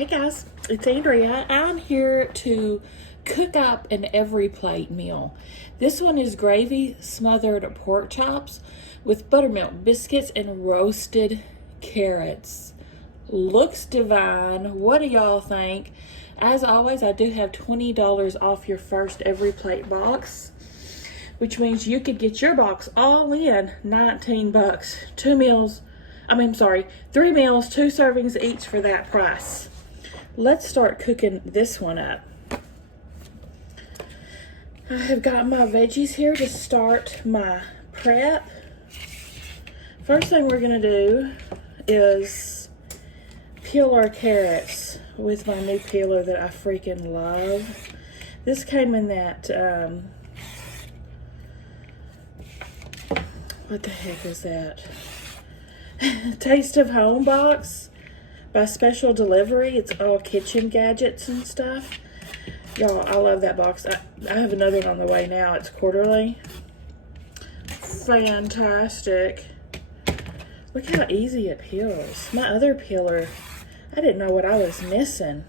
Hey guys, it's Andrea. I'm here to cook up an every plate meal. This one is gravy smothered pork chops with buttermilk biscuits and roasted carrots. Looks divine. What do y'all think? As always, I do have $20 off your first every plate box, which means you could get your box all in 19 bucks. 3 meals, 2 servings each for that price. Let's start cooking this one up. I have got my veggies here to start my prep. First thing we're gonna do is peel our carrots with my new peeler that I freaking love. This came in that, what the heck is that? Taste of Home box by Special Delivery. It's all kitchen gadgets and stuff. Y'all, I love that box. I have another one on the way now. It's quarterly. Fantastic. Look how easy it peels. My other peeler, I didn't know what I was missing.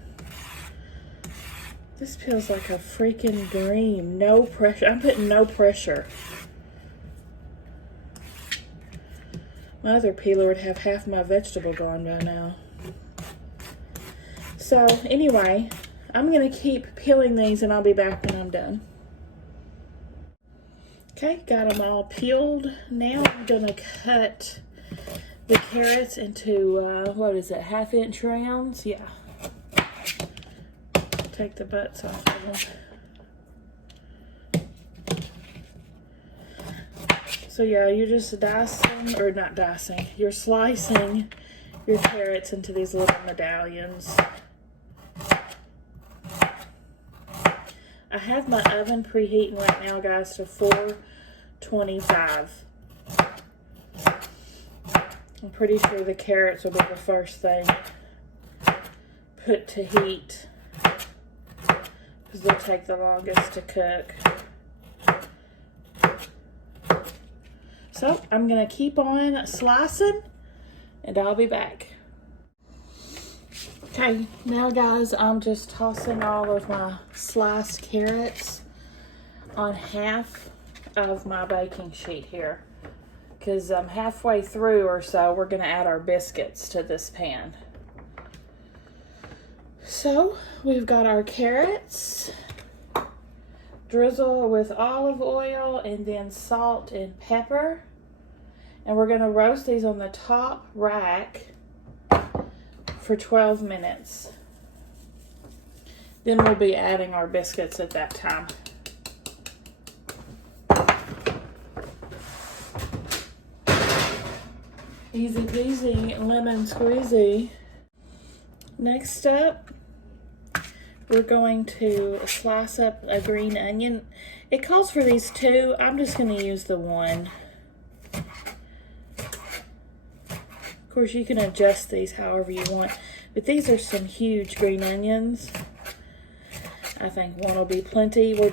This peels like a freaking dream. No pressure. I'm putting no pressure. My other peeler would have half my vegetable gone by now. So anyway, I'm gonna keep peeling these and I'll be back when I'm done. Okay, got them all peeled. Now I'm gonna cut the carrots into, what is it, 1/2-inch rounds? Yeah. Take the butts off of them. So yeah, you're just dicing, or not dicing, you're slicing your carrots into these little medallions. I have my oven preheating right now, guys, to 425. I'm pretty sure the carrots will be the first thing put to heat because they'll take the longest to cook. So I'm gonna keep on slicing and I'll be back. Okay, now guys, I'm just tossing all of my sliced carrots on half of my baking sheet here, because I'm halfway through or so, we're gonna add our biscuits to this pan. So we've got our carrots, drizzle with olive oil and then salt and pepper. And we're gonna roast these on the top rack for 12 minutes. Then we'll be adding our biscuits at that time. Easy peasy, lemon squeezy. Next up, we're going to slice up a green onion. It calls for these 2. I'm just gonna use the 1. Of course, you can adjust these however you want, but these are some huge green onions. I think 1 will be plenty. We're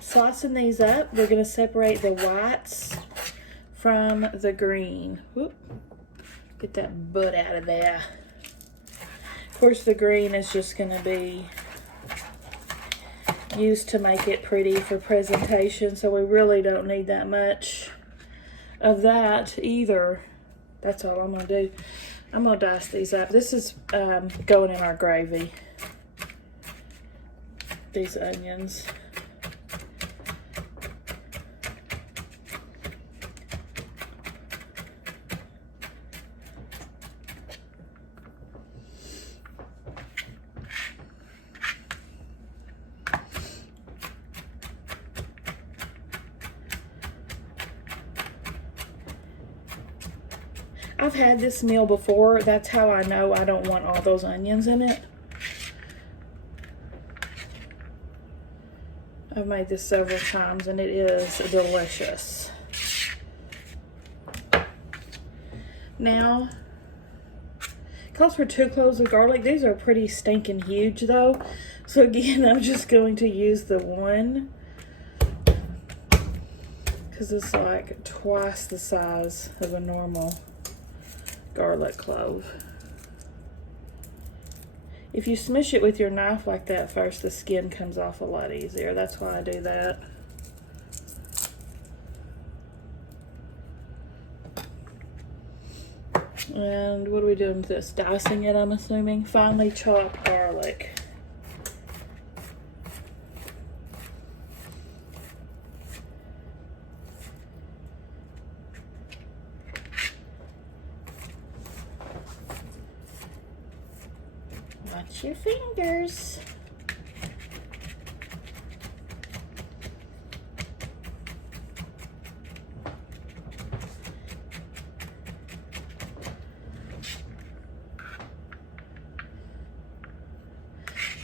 slicing these up. We're going to separate the whites from the green. Whoop. Get that butt out of there. Of course, the green is just going to be used to make it pretty for presentation, so we really don't need that much of that either. That's all I'm gonna do. I'm gonna dice these up. This is going in our gravy. These onions. I've had this meal before. That's how I know I don't want all those onions in it. I've made this several times and it is delicious. Now, it calls for 2 cloves of garlic. These are pretty stinking huge though. So again, I'm just going to use the 1 because it's like twice the size of a normal garlic clove. If you smush it with your knife like that first, the skin comes off a lot easier. That's why I do that. And what are we doing with this? Dicing it, I'm assuming. Finely chopped garlic. Watch your fingers.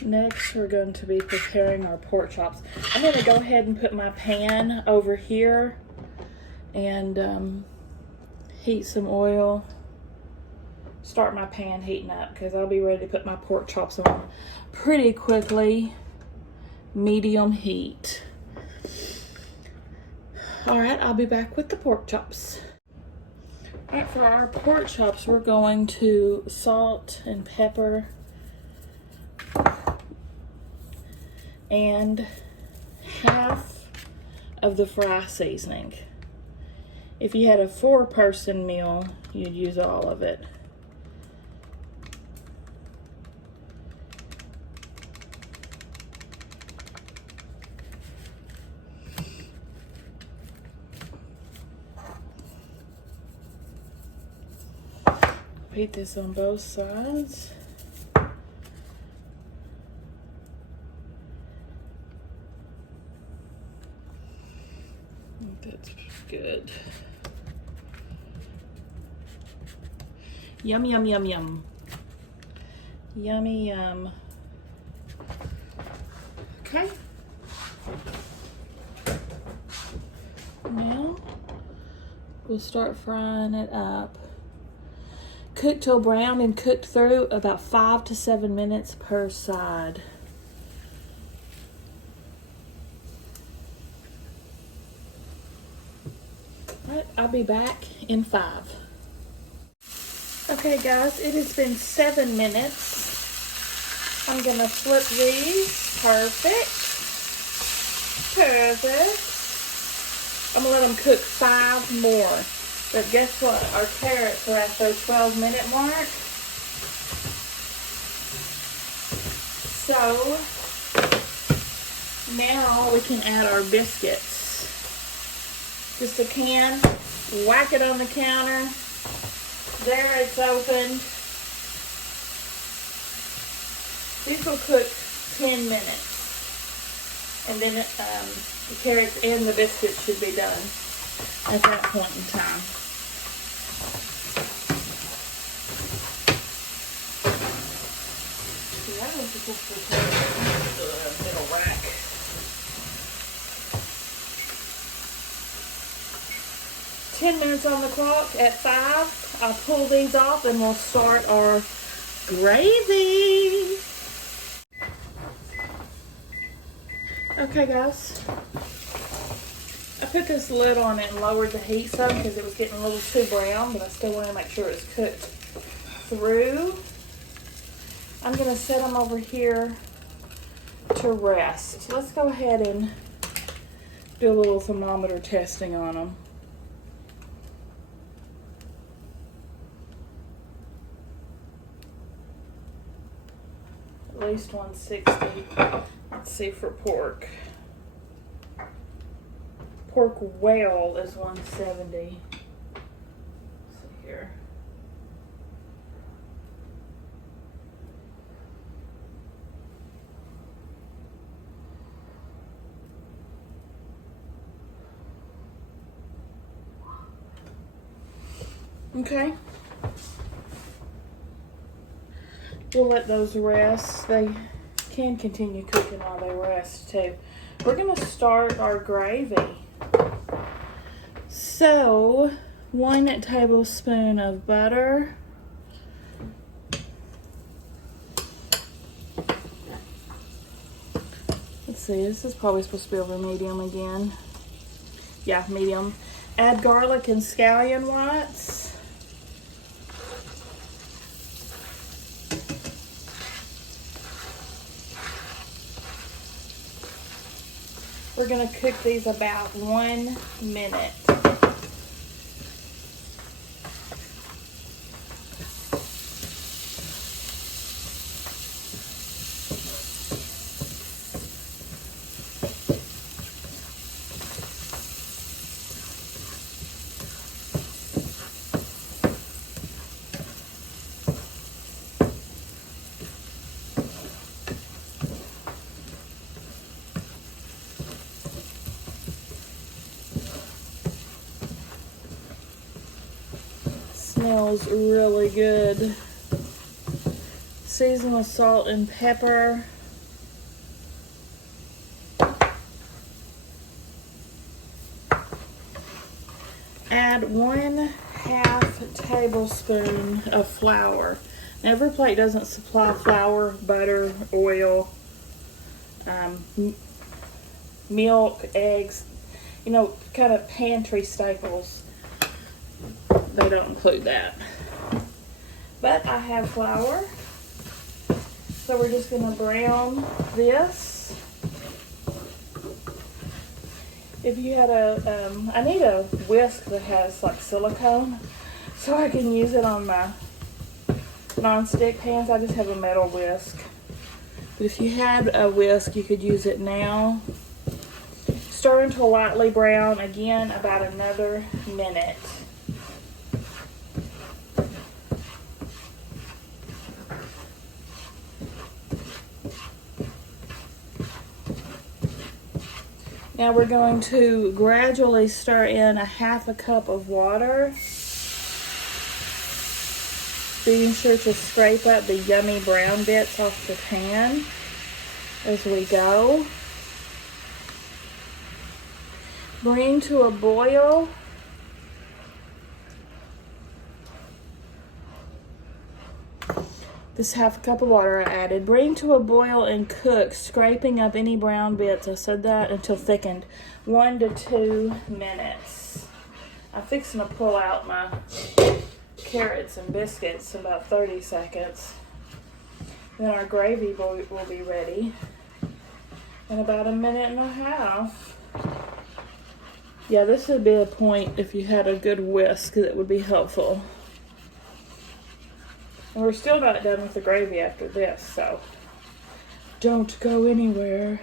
Next, we're going to be preparing our pork chops. I'm going to go ahead and put my pan over here and heat some oil. Start my pan heating up because I'll be ready to put my pork chops on pretty quickly. Medium heat. Alright, I'll be back with the pork chops. Alright, for our pork chops, we're going to salt and pepper and half of the fry seasoning. If you had a 4-person meal, you'd use all of it. Heat this on both sides. That's good. Yum, yum, yum, yum. Yummy, yum. Okay. Now, we'll start frying it up. Cook till brown and cooked through, about 5 to 7 minutes per side. Alright, I'll be back in 5. Okay guys, it has been 7 minutes. I'm gonna flip these. Perfect. I'm gonna let them cook 5 more. But guess what? Our carrots are at their 12-minute mark. So now we can add our biscuits. Just a can, whack it on the counter. There, it's opened. These will cook 10 minutes. And then the carrots and the biscuits should be done at that point in time. See, I was supposed to put the middle rack. "10 minutes on the clock at 5. I'll pull these off and we'll start our gravy. Okay guys, I put this lid on it and lowered the heat some because it was getting a little too brown, but I still want to make sure it's cooked through. I'm going to set them over here to rest. Let's go ahead and do a little thermometer testing on them. At least 160. Let's see for pork. Pork whale is 170. Let's see here. Okay. We'll let those rest. They can continue cooking while they rest too. We're going to start our gravy. So, 1 tablespoon of butter. Let's see, this is probably supposed to be over medium again. Yeah, medium. Add garlic and scallion whites. We're gonna cook these about 1 minute. Smells really good. Season with salt and pepper. Add 1/2 tablespoon of flour. Now, every plate doesn't supply flour, butter, oil, milk, eggs, you know, kind of pantry staples. They don't include that. But I have flour. So we're just going to brown this. If you had I need a whisk that has like silicone so I can use it on my non-stick pans. I just have a metal whisk. But if you had a whisk, you could use it now. Stir until lightly brown, again, about another minute. Now we're going to gradually stir in 1/2 cup of water, being sure to scrape up the yummy brown bits off the pan as we go. Bring to a boil. This 1/2 cup of water I added. Bring to a boil and cook, scraping up any brown bits, I said that, until thickened. 1 to 2 minutes. I'm fixing to pull out my carrots and biscuits in about 30 seconds. Then our gravy will be ready in about 1.5 minutes. Yeah, this would be a point if you had a good whisk that would be helpful. And we're still not done with the gravy after this, so don't go anywhere.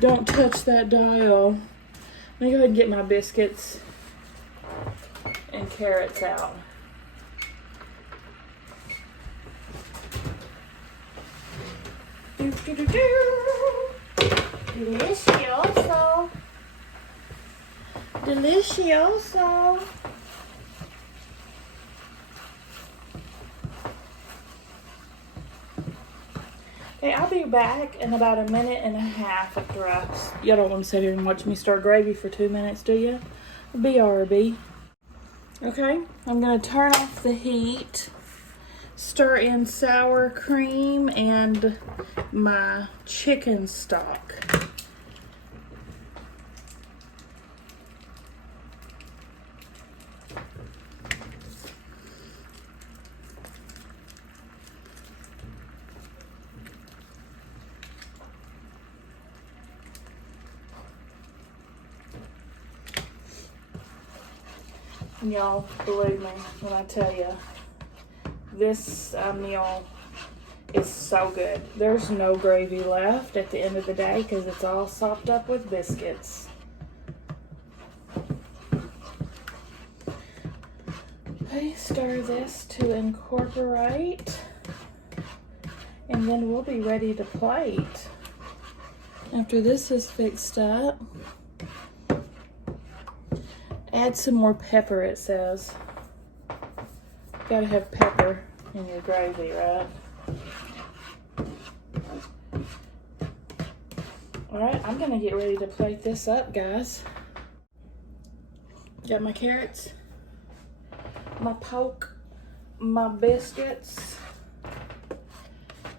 Don't touch that dial. Let me go ahead and get my biscuits and carrots out. Delicioso. Delicioso. Okay, I'll be back in about 1.5 minutes after you don't want to sit here and watch me stir gravy for 2 minutes, do you? BRB. Okay, I'm going to turn off the heat, stir in sour cream and my chicken stock. Y'all, believe me when I tell you, this meal is so good. There's no gravy left at the end of the day because it's all sopped up with biscuits. Okay, stir this to incorporate, and then we'll be ready to plate. After this is fixed up, add some more pepper, it says. Gotta have pepper in your gravy, right? Alright, I'm gonna get ready to plate this up, guys. Got my carrots, my poke, my biscuits.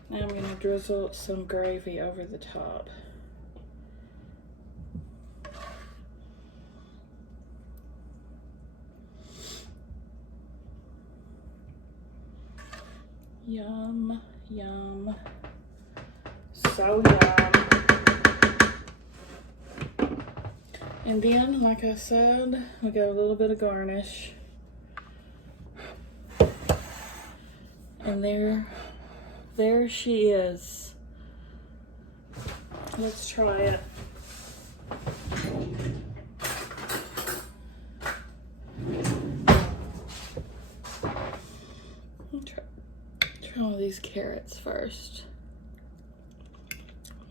Now I'm gonna drizzle some gravy over the top. Yum, yum. So yum. And then, like I said, we got a little bit of garnish. And there she is. Let's try it. Try all these carrots first.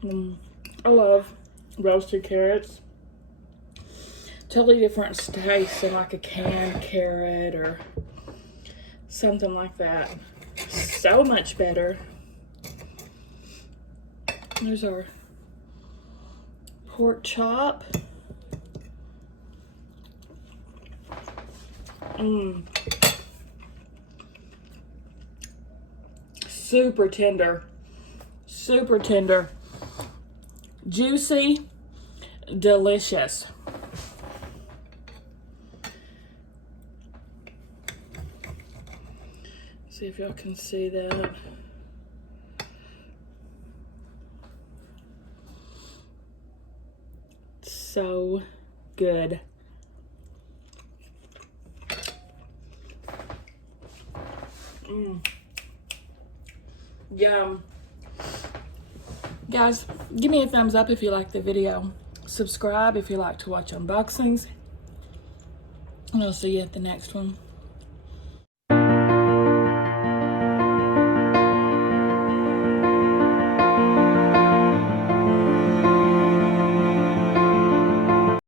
I love roasted carrots. Totally different taste than like a canned carrot or something like that. So much better. There's our pork chop. Super tender. Super tender. Juicy. Delicious. See if y'all can see that. So good. Yum. Guys, give me a thumbs up if you like the video. Subscribe if you like to watch unboxings. And I'll see you at the next one.